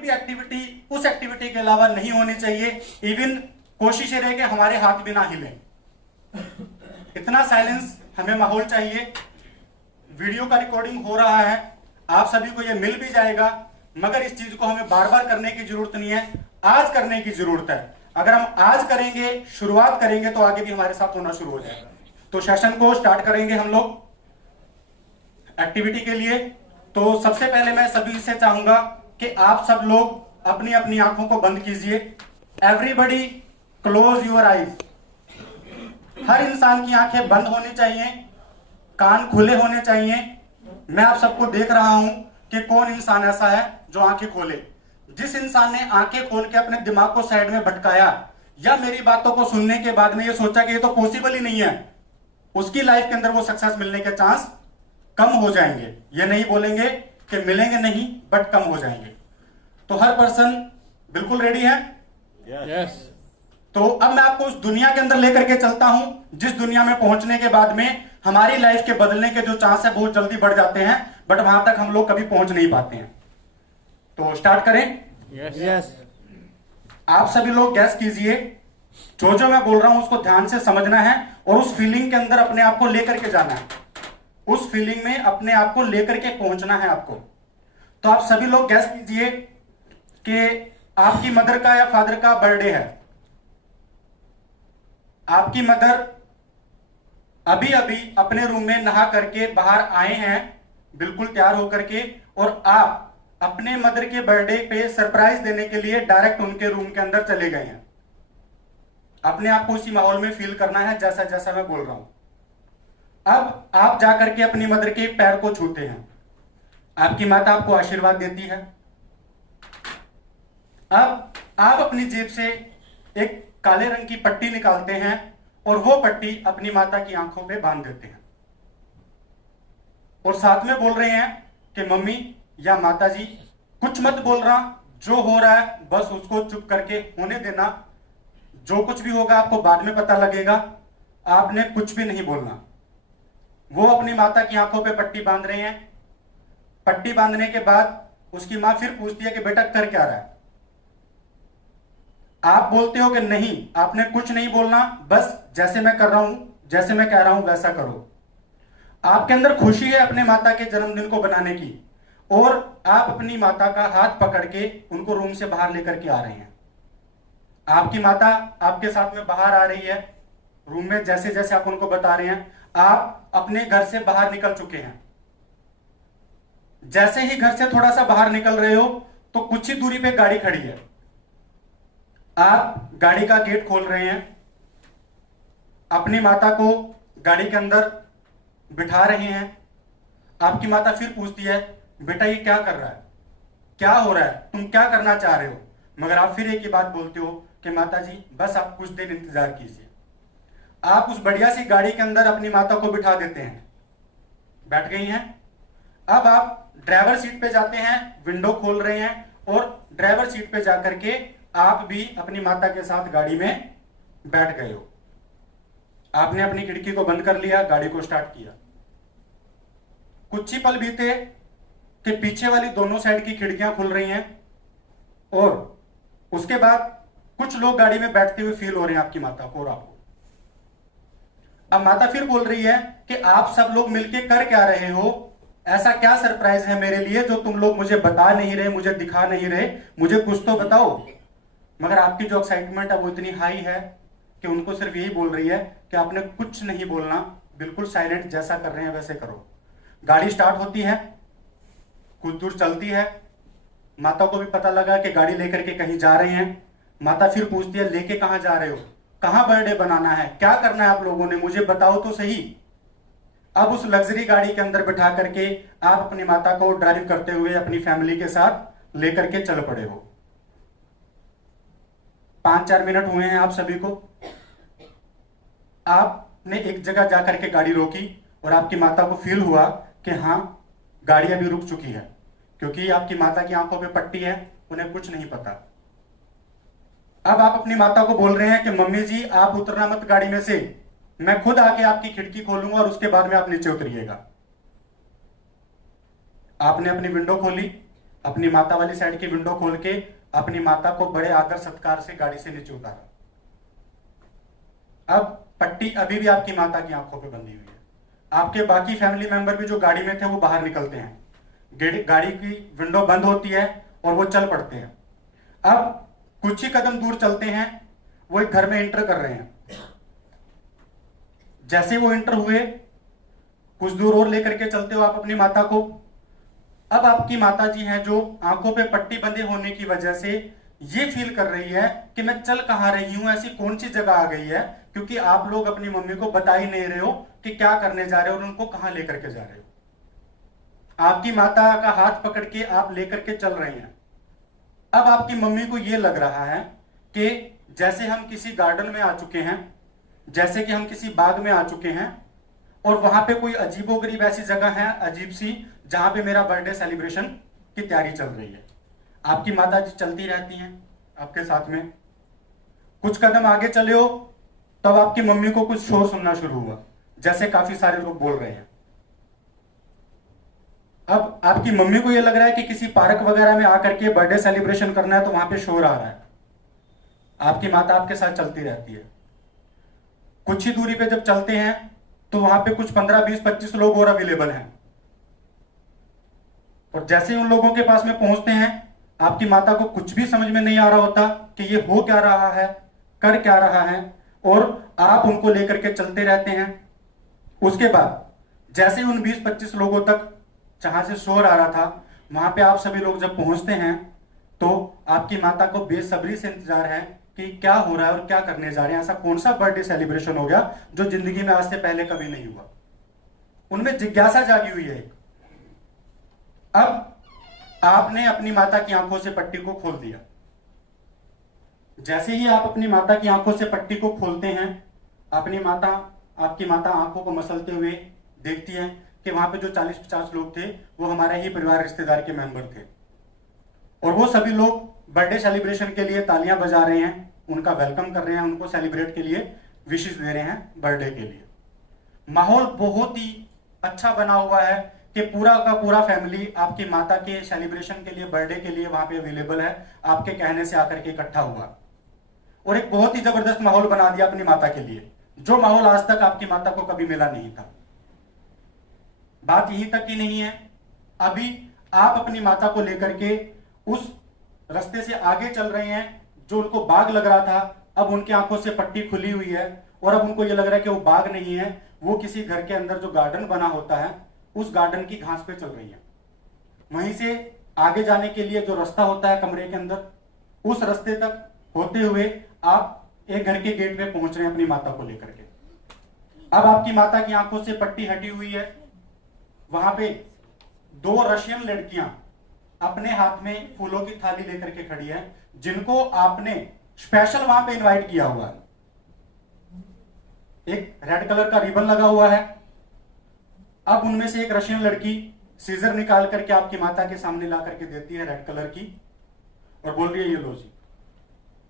भी एक्टिविटी उस एक्टिविटी के अलावा नहीं होनी चाहिए। इवन कोशिश ये रहे कि हमारे हाथ भी ना हिले, इतना साइलेंस हमें माहौल चाहिए। वीडियो का रिकॉर्डिंग हो रहा है, आप सभी को ये मिल भी जाएगा, मगर इस चीज को हमें बार बार करने की जरूरत नहीं है, आज करने की जरूरत है। अगर हम आज करेंगे, शुरुआत करेंगे, तो आगे भी हमारे साथ होना शुरू हो जाएगा। तो सेशन को स्टार्ट करेंगे हम लोग एक्टिविटी के लिए। तो सबसे पहले मैं सभी से चाहूंगा कि आप सब लोग अपनी अपनी आंखों को बंद कीजिए। Everybody close your eyes. हर इंसान की आंखें बंद होनी चाहिए, कान खुले होने चाहिए। मैं आप सबको देख रहा हूं कि कौन इंसान ऐसा है जो आंखें खोले। जिस इंसान ने आंखें खोल के अपने दिमाग को साइड में भटकाया या मेरी बातों को सुनने के बाद में ये सोचा कि ये तो पॉसिबल ही नहीं है, उसकी लाइफ के अंदर वो सक्सेस मिलने के चांस कम हो जाएंगे। ये नहीं बोलेंगे कि मिलेंगे नहीं, बट कम हो जाएंगे। तो हर पर्सन बिल्कुल रेडी है? यस। तो अब मैं आपको उस दुनिया के अंदर लेकर के चलता हूं जिस दुनिया में पहुंचने के बाद में हमारी लाइफ के बदलने के जो चांस है बहुत जल्दी बढ़ जाते हैं, बट वहां तक हम लोग कभी पहुंच नहीं पाते हैं। तो स्टार्ट करें? यस। आप सभी लोग गैस कीजिए, जो जो मैं बोल रहा हूं उसको ध्यान से समझना है और उस फीलिंग के अंदर अपने आप को लेकर के जाना है, उस फीलिंग में अपने आप को लेकर के पहुंचना है आपको। तो आप सभी लोग गैस कीजिए कि आपकी मदर का या फादर का बर्थडे है। आपकी मदर अभी अभी अपने रूम में नहा करके बाहर आए हैं, बिल्कुल तैयार होकर के, और आप अपने मदर के बर्थडे पे सरप्राइज देने के लिए डायरेक्ट उनके रूम के अंदर चले गए हैं। अपने आप को उसी माहौल में फील करना है जैसा जैसा मैं बोल रहा हूं। अब आप जाकर के अपनी मदर के पैर को छूते हैं, आपकी माता आपको आशीर्वाद देती है। अब आप अपनी जेब से एक काले रंग की पट्टी निकालते हैं और वो पट्टी अपनी माता की आंखों पे बांध देते हैं और साथ में बोल रहे हैं कि मम्मी या माता जी कुछ मत बोल रहा, जो हो रहा है बस उसको चुप करके होने देना, जो कुछ भी होगा आपको बाद में पता लगेगा, आपने कुछ भी नहीं बोलना। वो अपनी माता की आंखों पे पट्टी बांध रहे हैं। पट्टी बांधने के बाद उसकी मां फिर पूछती है कि बेटा कर क्या रहा है? आप बोलते हो कि नहीं, आपने कुछ नहीं बोलना, बस जैसे मैं कर रहा हूं, जैसे मैं कह रहा हूं वैसा करो। आपके अंदर खुशी है अपने माता के जन्मदिन को बनाने की, और आप अपनी माता का हाथ पकड़ के उनको रूम से बाहर लेकर के आ रहे हैं। आपकी माता आपके साथ में बाहर आ रही है रूम में, जैसे जैसे आप उनको बता रहे हैं। आप अपने घर से बाहर निकल चुके हैं। जैसे ही घर से थोड़ा सा बाहर निकल रहे हो तो कुछ ही दूरी पे गाड़ी खड़ी है। आप गाड़ी का गेट खोल रहे हैं, अपनी माता को गाड़ी के अंदर बिठा रहे हैं। आपकी माता फिर पूछती है बेटा ये क्या कर रहा है, क्या हो रहा है, तुम क्या करना चाह रहे हो? मगर आप फिर एक ही बात बोलते हो कि माता जी बस आप कुछ दिन इंतजार कीजिए। आप उस बढ़िया सी गाड़ी के अंदर अपनी माता को बिठा देते हैं, बैठ गई हैं। अब आप ड्राइवर सीट पे जाते हैं, विंडो खोल रहे हैं और ड्राइवर सीट पे जाकर के आप भी अपनी माता के साथ गाड़ी में बैठ गए हो। आपने अपनी खिड़की को बंद कर लिया, गाड़ी को स्टार्ट किया। कुछ ही पल बीते कि पीछे वाली दोनों साइड की खिड़कियां खुल रही हैं और उसके बाद कुछ लोग गाड़ी में बैठते हुए फील हो रहे हैं आपकी माता को और आपको। अब माता फिर बोल रही है कि आप सब लोग मिलके कर क्या रहे हो, ऐसा क्या सरप्राइज है मेरे लिए जो तुम लोग मुझे बता नहीं रहे, मुझे दिखा नहीं रहे, मुझे कुछ तो बताओ। मगर आपकी जो एक्साइटमेंट है वो इतनी हाई है कि उनको सिर्फ यही बोल रही है कि आपने कुछ नहीं बोलना, बिल्कुल साइलेंट, जैसा कर रहे हैं वैसे करो। गाड़ी स्टार्ट होती है, कुछ दूर चलती है। माता को भी पता लगा कि गाड़ी लेकर के कहीं जा रहे हैं। माता फिर पूछती है लेके कहां जा रहे हो, कहां बर्थडे बनाना है, क्या करना है आप लोगों ने, मुझे बताओ तो सही। अब उस लग्जरी गाड़ी के अंदर बिठा करके आप अपनी माता को ड्राइव करते हुए अपनी फैमिली के साथ लेकर के चल पड़े हो। 5-4 मिनट हुए हैं आप सभी को। आपने एक जगह जाकर के गाड़ी रोकी और आपकी माता को फील हुआ कि हाँ गाड़ी अभी रुक चुकी है, क्योंकि आपकी माता की आंखों पे पट्टी है, उन्हें कुछ नहीं पता। अब आप अपनी माता को बोल रहे हैं कि मम्मी जी आप उतरना मत गाड़ी में से, मैं खुद आके आपकी खिड़की खोलूंगा और उसके बाद में आप नीचे उतरिएगा। आपने अपनी विंडो खोली, अपनी माता वाली साइड की विंडो खोल के अपनी माता को बड़े आदर सत्कार से गाड़ी से नीचे उतारा। अब पट्टी अभी भी आपकी माता की आंखों पे बंधी हुई है। आपके बाकी फैमिली मेंबर भी जो गाड़ी में थे वो बाहर निकलते हैं, गाड़ी की विंडो बंद होती है और वो चल पड़ते हैं। अब कुछ ही कदम दूर चलते हैं, वो एक घर में एंटर कर रहे हैं। जैसे वो एंटर हुए, कुछ दूर और लेकर के चलते हो आप अपनी माता को। अब आपकी माता जी हैं जो आंखों पे पट्टी बंधे होने की वजह से ये फील कर रही है कि मैं चल कहां रही हूं, ऐसी कौन सी जगह आ गई है, क्योंकि आप लोग अपनी मम्मी को बता ही नहीं रहे हो कि क्या करने जा रहे हो और उनको कहां लेकर के जा रहे हो। आपकी माता का हाथ पकड़ के आप लेकर के चल रहे हैं। अब आपकी मम्मी को यह लग रहा है कि जैसे हम किसी गार्डन में आ चुके हैं, जैसे कि हम किसी बाग में आ चुके हैं और वहां पे कोई अजीबोगरीब ऐसी जगह है, अजीब सी, जहां पे मेरा बर्थडे सेलिब्रेशन की तैयारी चल रही है। आपकी माता जी चलती रहती हैं आपके साथ में। कुछ कदम आगे चले हो तब आपकी मम्मी को कुछ शोर सुनना शुरू हुआ, जैसे काफी सारे लोग बोल रहे हैं। अब आपकी मम्मी को यह लग रहा है कि किसी पार्क वगैरह में आकर के बर्थडे सेलिब्रेशन करना है, तो वहां पे शोर आ रहा है। आपकी माता आपके साथ चलती रहती है। कुछ ही दूरी पे जब चलते हैं तो वहां पे कुछ 15, 20, 25 लोग और अवेलेबल हैं। और जैसे ही उन लोगों के पास में पहुंचते हैं, आपकी माता को कुछ भी समझ में नहीं आ रहा होता कि ये हो क्या रहा है, कर क्या रहा है, और आप उनको लेकर के चलते रहते हैं। उसके बाद जैसे ही उन 20-25 लोगों तक जहां से शोर आ रहा था, वहां पे आप सभी लोग जब पहुंचते हैं तो आपकी माता को बेसब्री से इंतजार है कि क्या हो रहा है और क्या करने जा रहे हैं। ऐसा कौन सा बर्थडे सेलिब्रेशन हो गया जो जिंदगी में आज से पहले कभी नहीं हुआ। उनमें जिज्ञासा जागी हुई है। अब आपने अपनी माता की आंखों से पट्टी को खोल दिया। जैसे ही आप अपनी माता की आंखों से पट्टी को खोलते हैं, आपकी माता आंखों को मसलते हुए देखती है कि वहां पे जो 40-50 लोग थे वो हमारे ही परिवार रिश्तेदार के मेंबर थे, और वो सभी लोग बर्थडे सेलिब्रेशन के लिए तालियां बजा रहे हैं, उनका वेलकम कर रहे हैं, उनको सेलिब्रेट के लिए विशेस दे रहे हैं बर्थडे के लिए। माहौल बहुत ही अच्छा बना हुआ है कि पूरा का पूरा फैमिली आपकी माता के सेलिब्रेशन के लिए, बर्थडे के लिए वहां पे अवेलेबल है, आपके कहने से आकर के इकट्ठा हुआ और एक बहुत ही जबरदस्त माहौल बना दिया अपनी माता के लिए, जो माहौल आज तक आपकी माता को कभी मिला नहीं था। बात यहीं तक ही नहीं है, अभी आप अपनी माता को लेकर के उस रास्ते से आगे चल रहे हैं जो उनको बाग लग रहा था। अब उनकी आंखों से पट्टी खुली हुई है और अब उनको यह लग रहा है कि वो बाग नहीं है, वो किसी घर के अंदर जो गार्डन बना होता है उस गार्डन की घास पे चल रही है। वहीं से आगे जाने के लिए जो रास्ता होता है कमरे के अंदर, उस रास्ते तक होते हुए आप एक घर के गेट पे पहुंच रहे हैं अपनी माता को लेकर के। अब आपकी माता की आंखों से पट्टी हटी हुई है। वहां पे 2 रशियन लड़कियां अपने हाथ में फूलों की थाली लेकर के खड़ी है, जिनको आपने स्पेशल वहां पे इनवाइट किया हुआ है। एक रेड कलर का रिबन लगा हुआ है। अब उनमें से एक रशियन लड़की सीजर निकाल करके आपकी माता के सामने ला करके देती है रेड कलर की और बोल रही है ये लो जी।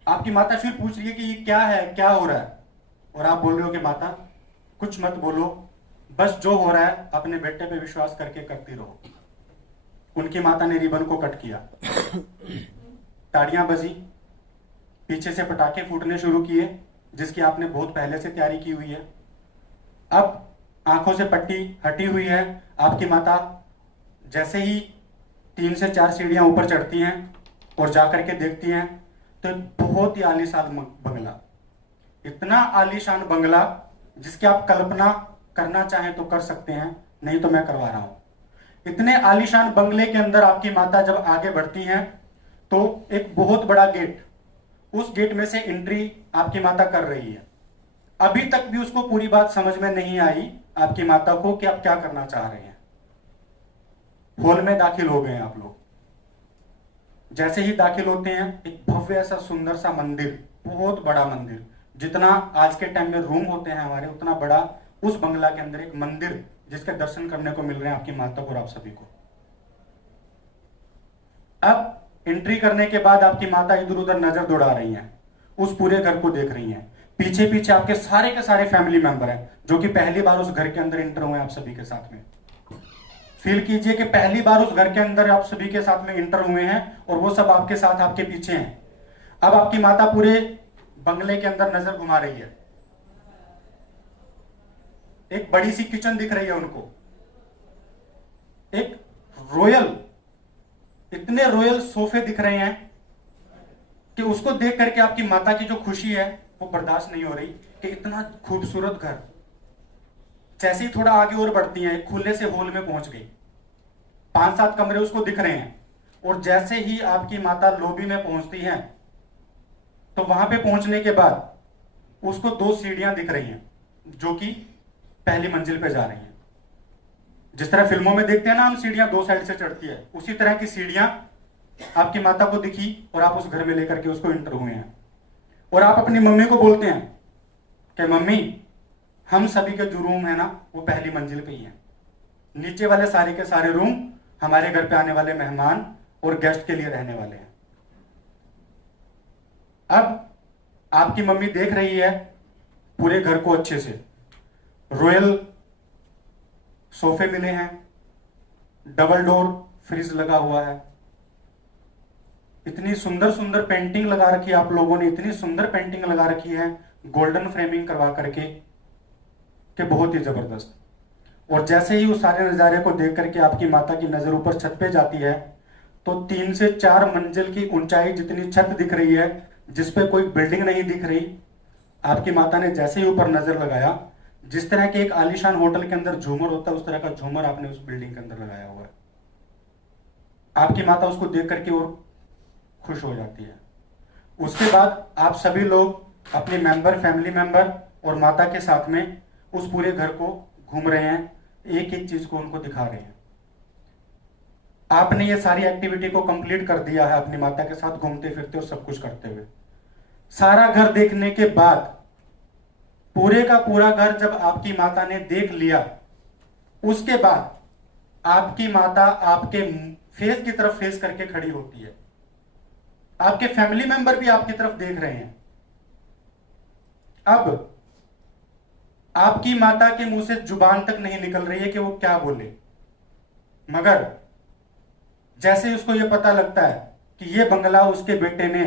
आपकी माता फिर पूछ रही है कि ये क्या है, क्या हो रहा है, और आप बोल रहे हो कि माता कुछ मत बोलो, बस जो हो रहा है अपने बेटे पे विश्वास करके करती रहो। उनकी माता ने रिबन को कट किया, ताड़ियां बजी, पीछे से पटाखे फूटने शुरू किए जिसकी आपने बहुत पहले से तैयारी की हुई है। अब आंखों से पट्टी हटी हुई है। आपकी माता जैसे ही 3 से 4 सीढ़ियां ऊपर चढ़ती हैं और जाकर के देखती हैं तो बहुत ही आलीशान बंगला, इतना आलीशान बंगला जिसकी आप कल्पना करना चाहें तो कर सकते हैं, नहीं तो मैं करवा रहा हूं। इतने आलीशान बंगले के अंदर आपकी माता जब आगे बढ़ती हैं तो एक बहुत बड़ा गेट, उस गेट में से एंट्री आपकी माता कर रही है। अभी तक भी उसको पूरी बात समझ में नहीं आई आपकी माता को कि आप क्या करना चाह रहे हैं। हॉल में दाखिल हो गए आप लोग। जैसे ही दाखिल होते हैं, एक भव्य ऐसा सुंदर सा मंदिर, बहुत बड़ा मंदिर, जितना आज के टाइम में रूम होते हैं हमारे, उतना बड़ा उस बंगला के अंदर एक मंदिर जिसके दर्शन करने को मिल रहे हैं आपकी माता को और आप सभी को। अब एंट्री करने के बाद आपकी माता इधर उधर नजर दौड़ा रही हैं, उस पूरे घर को देख रही हैं। पीछे पीछे आपके सारे के सारे फैमिली मेंबर हैं जो कि पहली बार उस घर के अंदर एंटर हुए हैं आप सभी के साथ में। फील कीजिए कि पहली बार उस घर के अंदर आप सभी के साथ में इंटर हुए हैं और वो सब आपके साथ आपके पीछे हैं। अब आपकी माता पूरे बंगले के अंदर नजर घुमा रही है। एक बड़ी सी किचन दिख रही है उनको, एक इतने रॉयल सोफे दिख रहे हैं कि उसको देख करके आपकी माता की जो खुशी है वो बर्दाश्त नहीं हो रही कि इतना खूबसूरत घर। जैसे ही थोड़ा आगे और बढ़ती हैं, खुले से हॉल में पहुंच गई। 5-7 कमरे उसको दिख रहे हैं और जैसे ही आपकी माता लॉबी में पहुंचती हैं तो वहां पे पहुंचने के बाद उसको 2 सीढ़ियां दिख रही हैं जो कि पहली मंजिल पे जा रही हैं। जिस तरह फिल्मों में देखते हैं ना हम, सीढ़ियां 2 साइड से चढ़ती है, उसी तरह की सीढ़ियां आपकी माता को दिखी और आप उस घर में लेकर के उसको इंटर हुए हैं। और आप अपनी मम्मी को बोलते हैं कि मम्मी, हम सभी के जो रूम है ना वो पहली मंजिल पे ही है, नीचे वाले सारे के सारे रूम हमारे घर पे आने वाले मेहमान और गेस्ट के लिए रहने वाले हैं। अब आपकी मम्मी देख रही है पूरे घर को अच्छे से। रॉयल सोफे मिले हैं, डबल डोर फ्रिज लगा हुआ है, इतनी सुंदर सुंदर पेंटिंग लगा रखी है आप लोगों ने, इतनी सुंदर पेंटिंग लगा रखी है गोल्डन फ्रेमिंग करवा करके कि बहुत ही जबरदस्त। और जैसे ही उस सारे नजारे को देख करके आपकी माता की नजर ऊपर छत पे जाती है तो 3 से 4 मंजिल की ऊंचाई जितनी छत दिख रही है, जिसपे कोई बिल्डिंग नहीं दिख रही। आपकी माता ने जैसे ही ऊपर नजर लगाया, जिस तरह के एक आलीशान होटल के अंदर झूमर होता है उस तरह का झूमर आपने उस बिल्डिंग के अंदर लगाया हुआ है। आपकी माता उसको देख करके और खुश हो जाती है। उसके बाद आप सभी लोग अपने फैमिली मेंबर और माता के साथ में उस पूरे घर को घूम रहे हैं, एक एक चीज को उनको दिखा रहे हैं। आपने ये सारी एक्टिविटी को कंप्लीट कर दिया है अपनी माता के साथ घूमते फिरते और सब कुछ करते हुए। सारा घर देखने के बाद, पूरे का पूरा घर जब आपकी माता ने देख लिया, उसके बाद आपकी माता आपके फेस की तरफ फेस करके खड़ी होती है। आपके फैमिली मेंबर भी आपकी तरफ देख रहे हैं। अब आपकी माता के मुंह से जुबान तक नहीं निकल रही है कि वो क्या बोले, मगर जैसे ही उसको यह पता लगता है कि ये बंगला उसके बेटे ने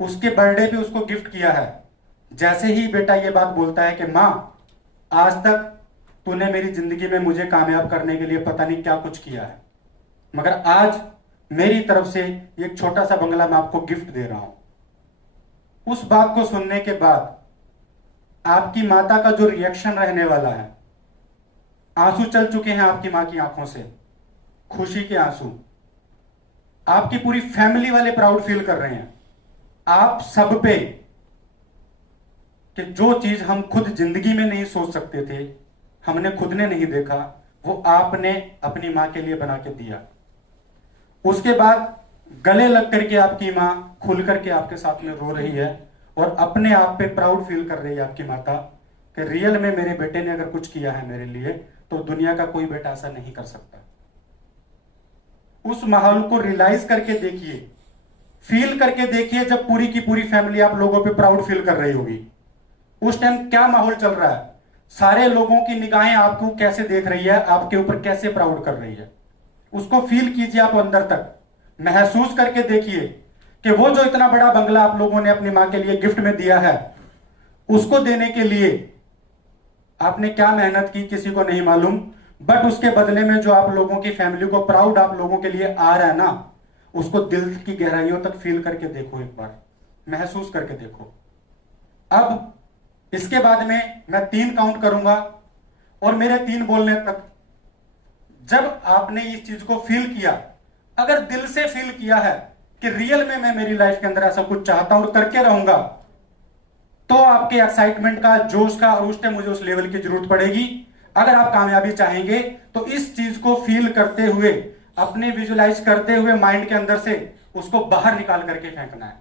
उसके बर्थडे पे उसको गिफ्ट किया है, जैसे ही बेटा ये बात बोलता है कि मां, आज तक तूने मेरी जिंदगी में मुझे कामयाब करने के लिए पता नहीं क्या कुछ किया है, मगर आज मेरी तरफ से एक छोटा सा बंगला मैं आपको गिफ्ट दे रहा हूं। उस बात को सुनने के बाद आपकी माता का जो रिएक्शन रहने वाला है, आंसू चल चुके हैं आपकी मां की आंखों से, खुशी के आंसू। आपकी पूरी फैमिली वाले प्राउड फील कर रहे हैं आप सब पे कि जो चीज हम खुद जिंदगी में नहीं सोच सकते थे, हमने खुद ने नहीं देखा, वो आपने अपनी मां के लिए बना के दिया। उसके बाद गले लग करके आपकी मां खुल करके आपके साथ में रो रही है और अपने आप पे प्राउड फील कर रही है आपकी माता कि रियल में मेरे बेटे ने अगर कुछ किया है मेरे लिए तो दुनिया का कोई बेटा ऐसा नहीं कर सकता। उस माहौल को रियलाइज करके देखिए, फील करके देखिए, जब पूरी की पूरी फैमिली आप लोगों पे प्राउड फील कर रही होगी, उस टाइम क्या माहौल चल रहा है, सारे लोगों की निगाहें आपको कैसे देख रही है, आपके ऊपर कैसे प्राउड कर रही है, उसको फील कीजिए। आप अंदर तक महसूस करके देखिए कि वो जो इतना बड़ा बंगला आप लोगों ने अपनी मां के लिए गिफ्ट में दिया है, उसको देने के लिए आपने क्या मेहनत की किसी को नहीं मालूम, बट उसके बदले में जो आप लोगों की फैमिली को प्राउड आप लोगों के लिए आ रहा है ना, उसको दिल की गहराइयों तक फील करके देखो, एक बार महसूस करके देखो। अब इसके बाद में मैं 3 काउंट करूंगा और मेरे 3 बोलने तक जब आपने इस चीज को फील किया, अगर दिल से फील किया है कि रियल में मैं मेरी लाइफ के अंदर ऐसा कुछ चाहता हूं और करके रहूंगा, तो आपके एक्साइटमेंट का, जोश का, और उस टाइम मुझे उस लेवल की जरूरत पड़ेगी। अगर आप कामयाबी चाहेंगे तो इस चीज को फील करते हुए, अपने विजुलाइज करते हुए माइंड के अंदर से उसको बाहर निकाल करके फेंकना है।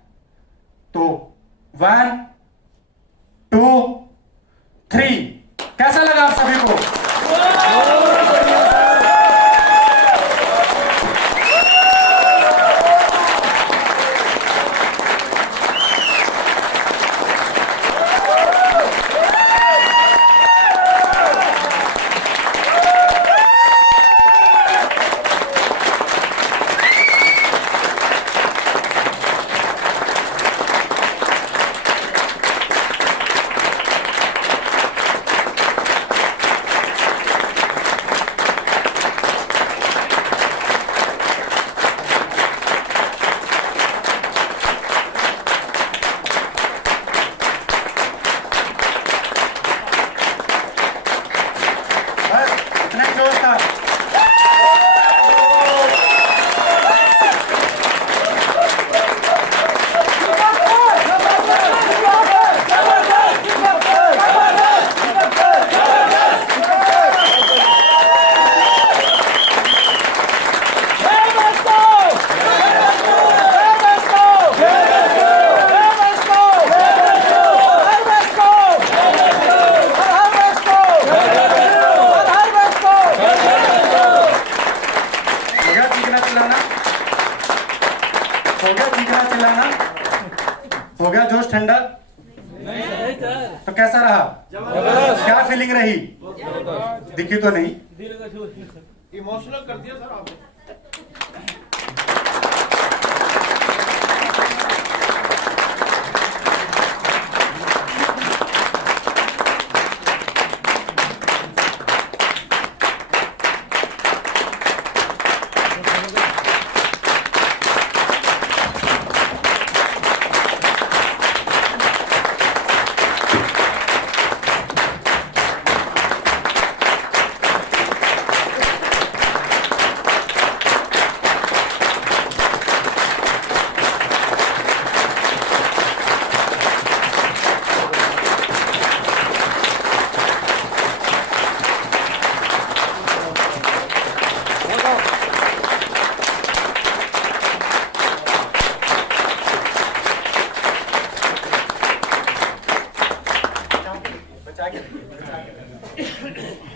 तो 1 2 3, कैसा लगा आप सभी को? चीखना चिल्लाना हो गया? जोश ठंडा? तो कैसा रहा? क्या फीलिंग रही? दिखी तो नहीं? इमोशनल कर दिया सर आपने। बचा के रखिए, बचा के रखिए।